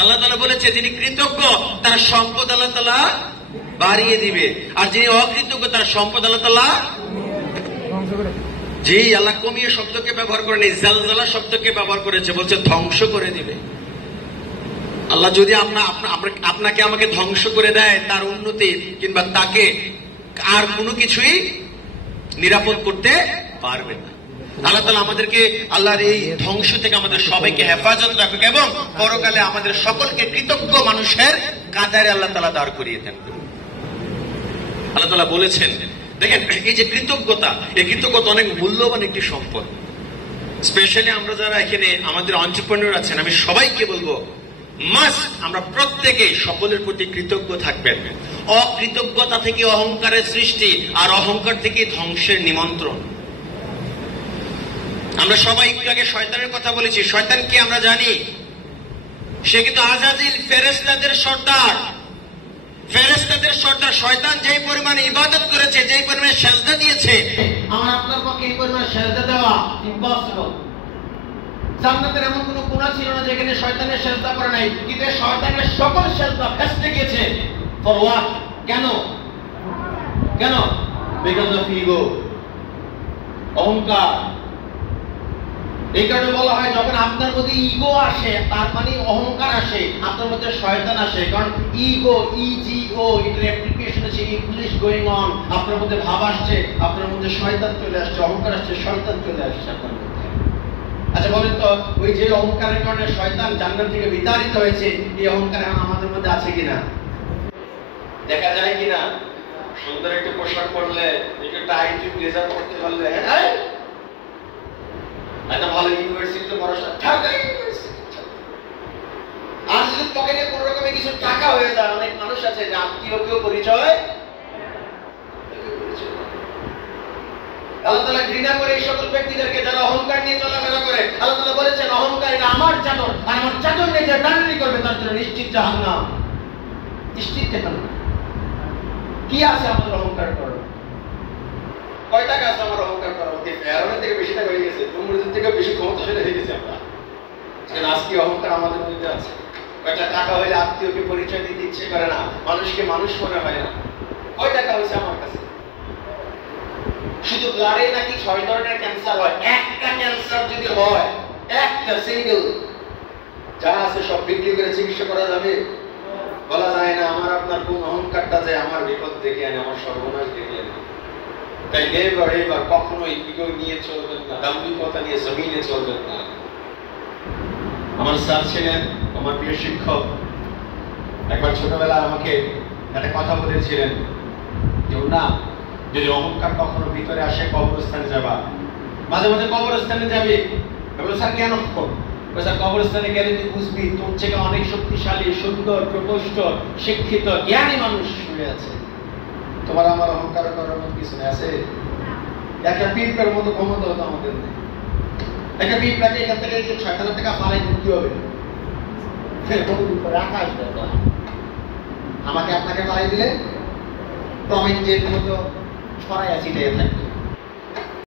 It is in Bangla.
আল্লাহ তাআলা বলেছে যিনি কৃতজ্ঞ তার সম্পদ আল্লাহ তাআলা বাড়িয়ে দিবে, আর যিনি অকৃতজ্ঞ তার সম্পদ আল্লাহ তাআলা জি আল্লাহ কমিয়ে শব্দকে ব্যবহার করেনি, জালজালা শব্দকে ব্যবহার করেছে, বলছে ধ্বংস করে দিবে। আল্লাহ যদি আপনাকে আমাকে ধ্বংস করে দেয়, তার উন্নতি কিংবা তাকে আর কোনো কিছুই নিরাপদ করতে পারবে না। আল্লাহ তাআলা আমাদেরকে আল্লাহর এই ধ্বংস থেকে আমাদের সবাইকে হেফাজত রাখুক এবং পরকালে আমাদের সকলকে কৃতজ্ঞ মানুষের কাতারে আল্লাহ তাআলা দাঁড় করিয়ে দেন। আল্লাহ তাআলা বলেছেন, দেখেন এই যে কৃতজ্ঞতা, এই কৃতজ্ঞতা অনেক মূল্যবান একটি সম্পদ। স্পেশালি আমরা যারা এখানে আমাদের এন্টারপ্রেনিউর আছেন, আমি সবাইকে বলবো মাস্ট আমরা প্রত্যেকেই সকলের প্রতি কৃতজ্ঞ থাকবেন। অকৃতজ্ঞতা থেকে অহংকারের সৃষ্টি, আর অহংকার থেকে ধ্বংসের নিমন্ত্রণ। আমরা সবাই একটু আগে শয়তানের কথা বলেছি। শয়তান কি আমরা জানি? সে কিন্তু আজাজিল, ফেরেশতাদের সর্দার। ফেরেশতাদের সর্দার। শয়তান যেই পরিমাণে ইবাদত করেছে, যেই পরিমাণে সেজদা দিয়েছে, আমার আপনার পক্ষে এই পরিমাণে সেজদা দেওয়া ইম্পসিবল। জান্নাতের এমন কোন কোণা ছিল না যেখানে শয়তানের সেজদা করে নাই, কিন্তু শয়তানের সকল সেজদা ভেস্তে গিয়েছে। For what? কেন? বিকজ অফ ইগো, অহংকার। এই কারণে বলা হয় যখন আপনার মধ্যে ইগো আসে, তার মানে অহংকার আসে, আপনার মধ্যে শয়তান আসে। কারণ ইগো, ইজিও, এটার অ্যাপ্লিকেশন আছে ইংলিশ গোয়িং অন। আপনার মধ্যে ভাব আসছে, আপনার মধ্যে শয়তান চলে আসছে, অহংকার আসছে, শয়তান চলে আসছে আপনার মধ্যে। আচ্ছা বলেন তো, ওই যে অহংকারের কারণে শয়তান জান্নাত থেকে বিতাড়িত হয়েছে, এই অহংকার এখন আমাদের মধ্যে আছে কিনা? দেখা যায় কিনা? সুন্দর একটা পোশাক পরলে, একটু টাইট ব্লেজার পরতে পারলে, একটা ভালো ইউনিভার্সিটিতে পড়াশোনা, আর যদি পকেটে কোন রকমে কিছু টাকা হয়ে যায়, অনেক মানুষ আছে যে আত্মীয়কেও পরিচয়। আল্লাহ তাআলা ঘৃণা করে এই সকল ব্যক্তিদেরকে যারা অহংকার নিয়ে চলাফেরা করে। আল্লাহ তাআলা বলেছেন অহংকার এটা আমার চাদর, আর আমার চাদর নিয়ে যে টানাটানি করবে তার জন্য নিশ্চিত জাহান্নাম। নিশ্চিত জাহান্নাম। কি আছে আমাদের অহংকার করার? কয় টাকা আছে আমার অহংকার করার? ফেরাউনের থেকে বেশি টাকা হয়ে গেছে, নমরুদের থেকে বেশি ক্ষমতাশালী হয়ে গেছে আমরা। আজকে অহংকার আমাদের মধ্যে আছে। কয়টা টাকা হইলে আত্মীয়কে পরিচয় দিতে ইচ্ছে করে না, মানুষকে মানুষ মনে হয় না। কয় টাকা হয়েছে আমার কাছে? শুধু ব্লাডে নাকি 6 ধরনের ক্যান্সার হয়। একটা ক্যান্সার যদি হয়, একটা সিঙ্গেল, যা আছে সব বিক্রি করে চিকিৎসা করা যাবে? বলা যায় না। আমার আপনার কোন অহংকারটা যে আমার বিপদ ডেকে আনে, আমার সর্বনাশ ডেকে আনে। তাই এবার কখনোই ইগো নিয়ে চলবেন না, দাম্ভিকতা নিয়ে জমিনে চলবেন না। আমার স্যার ছিলেন, আমার প্রিয় শিক্ষক, একবার ছোটবেলায় আমাকে একটা কথা বলেছিলেন, কেউ না যদি অহংকার কখনো ভিতরে আসে, কবরস্থানে যাবা। মাঝে মাঝে কবরস্থানে যাবে। স্যার কেন? স্যার কবরস্থানে গেলে তুই বুঝবি তোর থেকে অনেক শক্তিশালী, সুন্দর, প্রকোষ্ঠ, শিক্ষিত, জ্ঞানী মানুষ শুয়ে আছে। তোমার আমার অহংকার করার মতো কিছু নেই। আছে একটা পিঁপড়ার মতো ক্ষমতা হতো আমাদের নেই। একটা পিঁপড়াকে এখান থেকে 6,000 টাকা ফালাই দিতে হবে, আকাশ ব্যাপার। আমাকে আপনাকে ফালাই দিলে টমের মতো ছড়াইয়া ছিটাইয়া থাকবে।